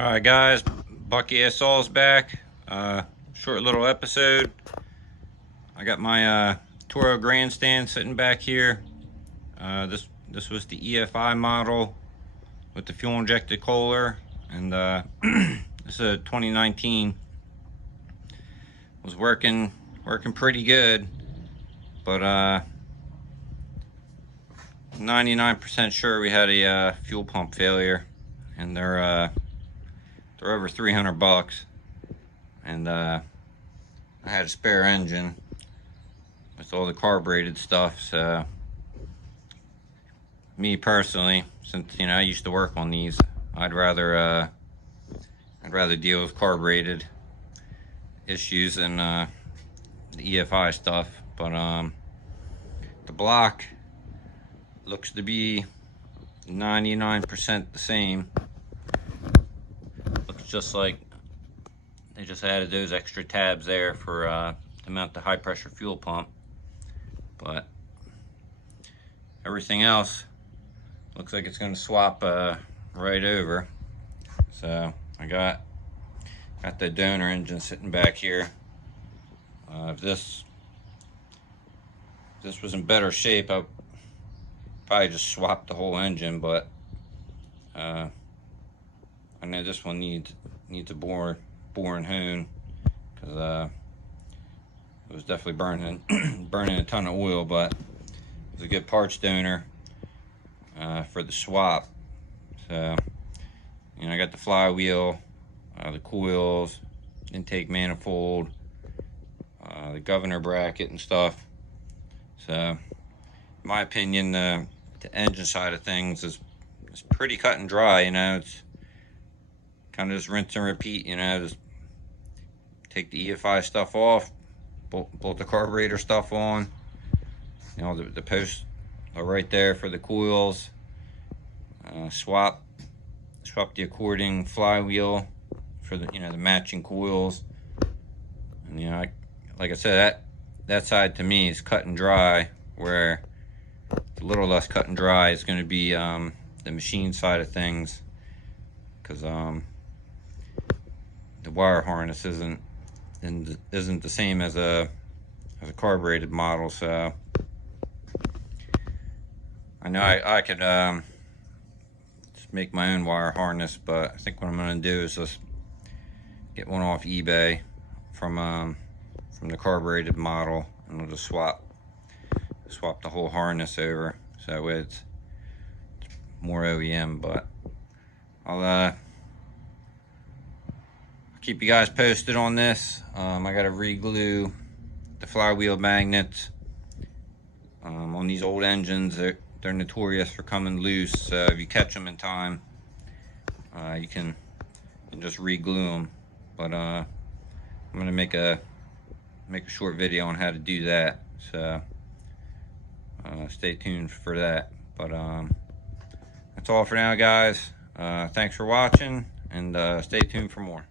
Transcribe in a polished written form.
Alright guys, Bucky Saul's back. Short little episode. I got my Toro Grandstand sitting back here. This was the EFI model with the fuel injected Kohler, and this is a 2019. Was working pretty good, but 99% sure we had a fuel pump failure, and they're over 300 bucks, and I had a spare engine with all the carbureted stuff. So me personally, since I used to work on these, I'd rather deal with carbureted issues than the EFI stuff. But the block looks to be 99% the same. Looks just like they just added those extra tabs there for to mount the high pressure fuel pump, but everything else looks like it's going to swap right over. So I got the donor engine sitting back here. If this was in better shape, I'd probably just swap the whole engine, but I know this one needs a bore and hone, because it was definitely burning a ton of oil. But it was a good parts donor for the swap. So I got the flywheel, the coils, intake manifold, the governor bracket and stuff. So in my opinion, the engine side of things is pretty cut and dry. It's kind of just rinse and repeat. Just take the EFI stuff off, bolt the carburetor stuff on. The posts are right there for the coils. Swap the according flywheel for the the matching coils. And like I said, that side to me is cut and dry, where it's a little less cut and dry is going to be the machine side of things, because the wire harness isn't the same as a carbureted model. So I know I could just make my own wire harness, but I think what I'm going to do is just get one off eBay from the carbureted model, and we'll just swap the whole harness over, so it's more OEM. But I'll keep you guys posted on this. I got to re-glue the flywheel magnets on these old engines. They're notorious for coming loose, so if you catch them in time, you can just re-glue them. But I'm gonna make a short video on how to do that, so stay tuned for that. But that's all for now, guys. Thanks for watching, and stay tuned for more.